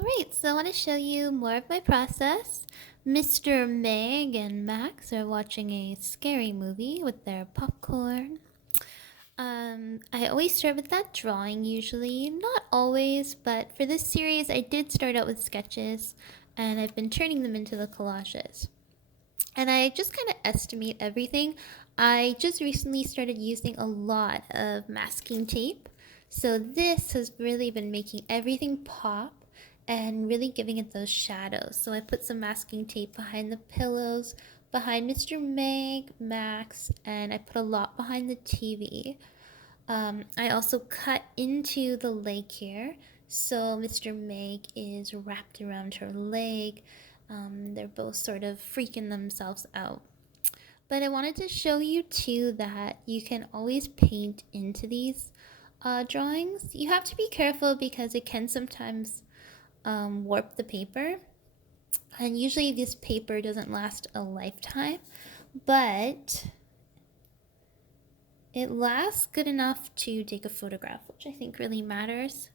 Alright, so I want to show you more of my process. Mr. Meg and Max are watching a scary movie with their popcorn. I always start with that drawing usually. Not always, but for this series I did start out with sketches and I've been turning them into the collages. And I just kind of estimate everything. I just recently started using a lot of masking tape. So this has really been making everything pop and really giving it those shadows. So I put some masking tape behind the pillows, behind Mr. Meg, Max, and I put a lot behind the TV. I also cut into the leg here. So Mr. Meg is wrapped around her leg. They're both sort of freaking themselves out. But I wanted to show you too that you can always paint into these drawings. You have to be careful because it can sometimes warp the paper. And usually this paper doesn't last a lifetime, but it lasts good enough to take a photograph, which I think really matters.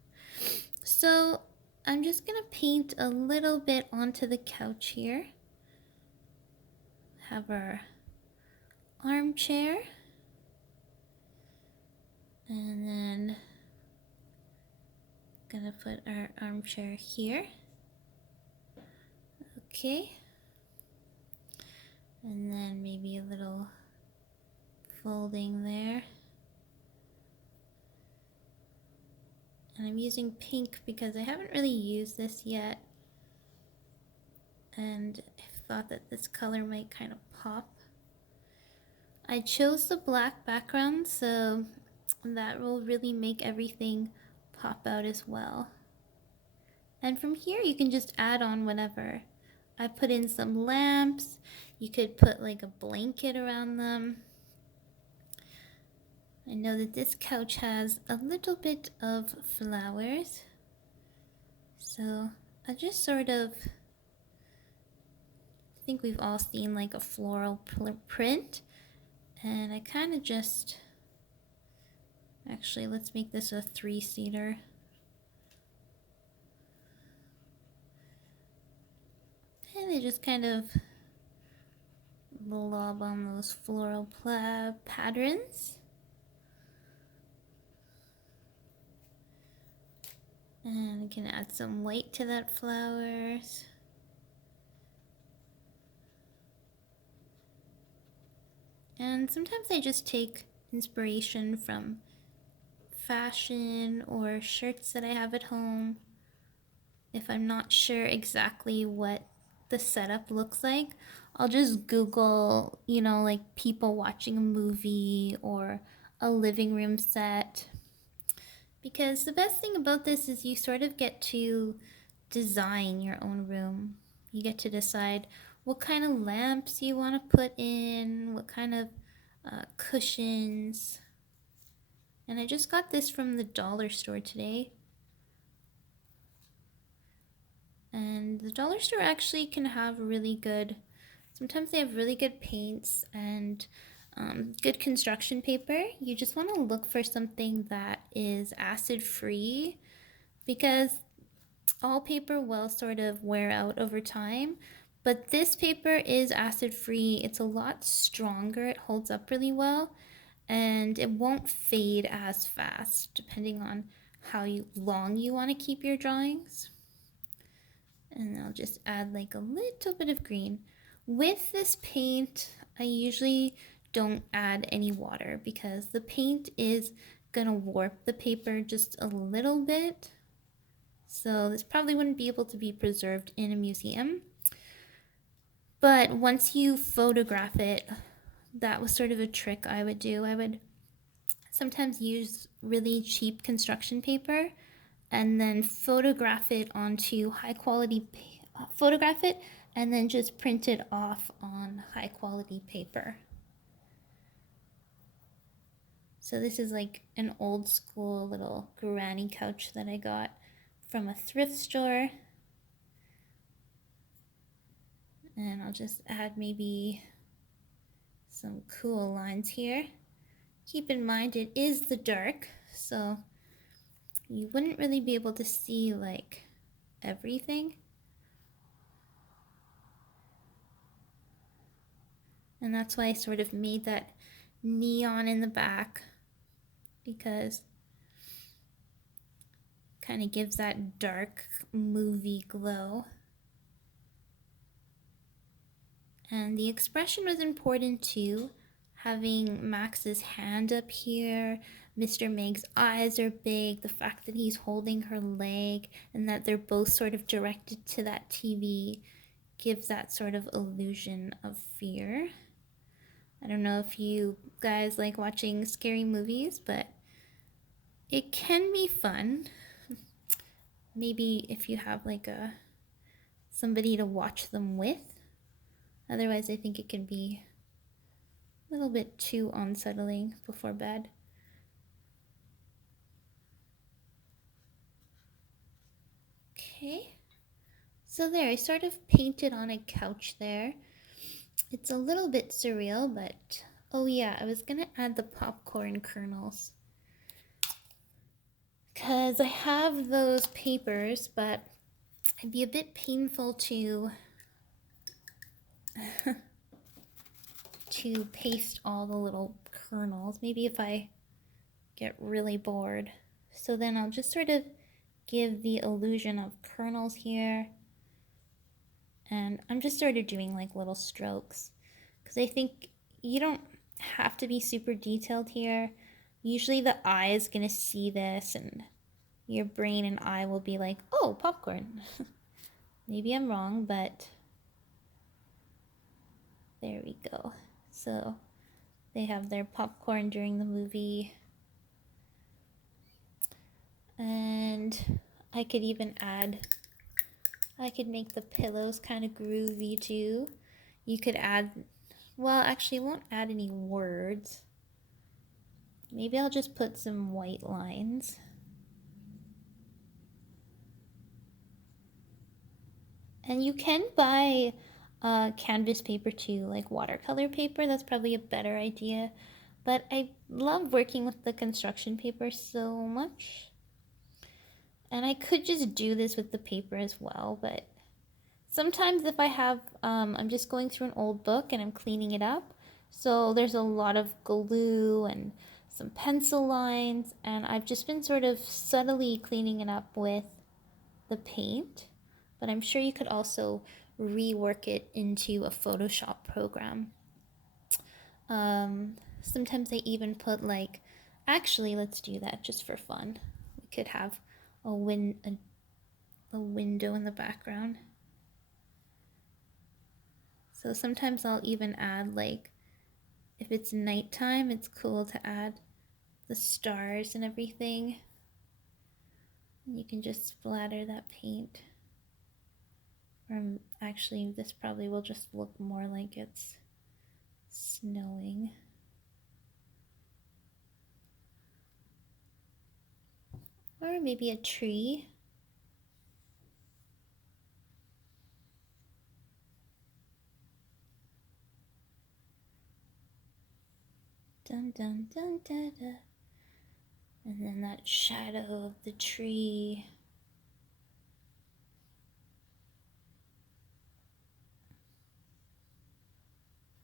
So I'm just gonna paint a little bit onto the couch here. Have our armchair. And then gonna put our armchair here. Okay. And then maybe a little folding there. And I'm using pink because I haven't really used this yet. And I thought that this color might kind of pop. I chose the black background, so that will really make everything pop out as well. And from here you can just add on whatever. I put in some lamps. You could put like a blanket around them. I know that this couch has a little bit of flowers. So I just sort of think we've all seen like a floral print. And I kind of just, actually let's make this a 3-seater. And they just kind of lob on those floral patterns. And we can add some white to that flowers. And sometimes I just take inspiration from fashion or shirts that I have at home. If I'm not sure exactly what the setup looks like, I'll just Google, like people watching a movie or a living room set. Because the best thing about this is you sort of get to design your own room. You get to decide what kind of lamps you want to put in, what kind of cushions. And I just got this from the dollar store today. And the dollar store actually can have really good, sometimes they have really good paints and good construction paper. You just want to look for something that is acid free because all paper will sort of wear out over time. But this paper is acid free. It's a lot stronger. It holds up really well and it won't fade as fast depending on how long you want to keep your drawings. And I'll just add like a little bit of green. With this paint, I usually don't add any water because the paint is gonna warp the paper just a little bit. So this probably wouldn't be able to be preserved in a museum. But once you photograph it, that was sort of a trick I would do. I would sometimes use really cheap construction paper and then photograph it onto high quality, photograph it and then just print it off on high quality paper. So this is like an old school little granny couch that I got from a thrift store. And I'll just add maybe some cool lines here. Keep in mind it is the dark, so you wouldn't really be able to see like everything. And that's why I sort of made that neon in the back, because it kind of gives that dark movie glow. And the expression was important too. Having Max's hand up here, Mr. Meg's eyes are big, the fact that he's holding her leg, and that they're both sort of directed to that TV gives that sort of illusion of fear. I don't know if you guys like watching scary movies, but it can be fun. Maybe if you have like somebody to watch them with. Otherwise, I think it can be a little bit too unsettling before bed. Okay, so there, I sort of painted on a couch there. It's a little bit surreal, but oh yeah, I was gonna add the popcorn kernels, because I have those papers, but it'd be a bit painful to to paste all the little kernels. Maybe if I get really bored. So then I'll just sort of give the illusion of kernels here. And I'm just sort of doing like little strokes, because I think you don't have to be super detailed here. Usually the eye is going to see this, and your brain and eye will be like, oh, popcorn. Maybe I'm wrong, but there we go. So they have their popcorn during the movie. And I could make the pillows kind of groovy too. You could add, well, actually, I won't add any words. Maybe I'll just put some white lines. And you can buy canvas paper too, like watercolor paper. That's probably a better idea. But I love working with the construction paper so much. And I could just do this with the paper as well, but sometimes if I have, I'm just going through an old book and I'm cleaning it up. So there's a lot of glue and some pencil lines, and I've just been sort of subtly cleaning it up with the paint. But I'm sure you could also rework it into a Photoshop program. Sometimes I even put like, actually, let's do that just for fun. We could have a window in the background. So sometimes I'll even add, like, if it's nighttime, it's cool to add the stars and everything. You can just splatter that paint. Or actually, this probably will just look more like it's snowing. Or maybe a tree. Dun dun dun da da. And then that shadow of the tree.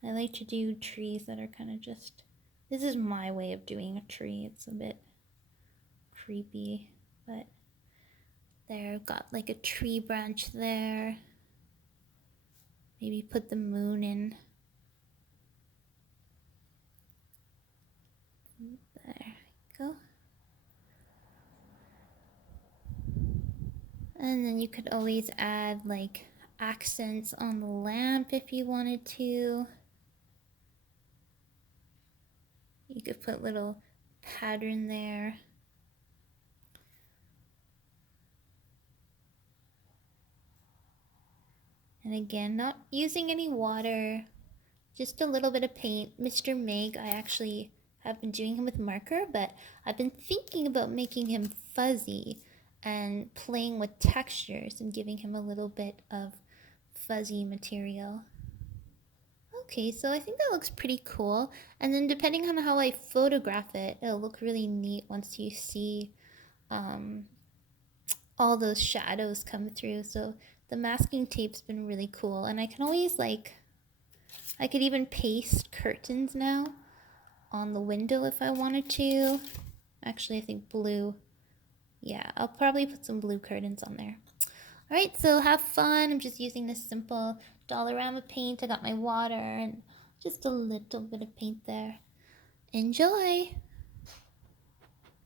I like to do trees that are kind of just, this is my way of doing a tree. It's a bit creepy, but there, got like a tree branch there. Maybe put the moon in. There we go. And then you could always add like accents on the lamp if you wanted to. You could put little pattern there. And again, not using any water, just a little bit of paint. Mr. Meg, I actually have been doing him with marker, but I've been thinking about making him fuzzy and playing with textures and giving him a little bit of fuzzy material. Okay, so I think that looks pretty cool. And then depending on how I photograph it, it'll look really neat once you see all those shadows come through. So the masking tape's been really cool. And I can always I could even paste curtains now on the window if I wanted to. Actually, I think blue. Yeah, I'll probably put some blue curtains on there. Alright, so have fun. I'm just using this simple Dollarama paint. I got my water and just a little bit of paint there. Enjoy!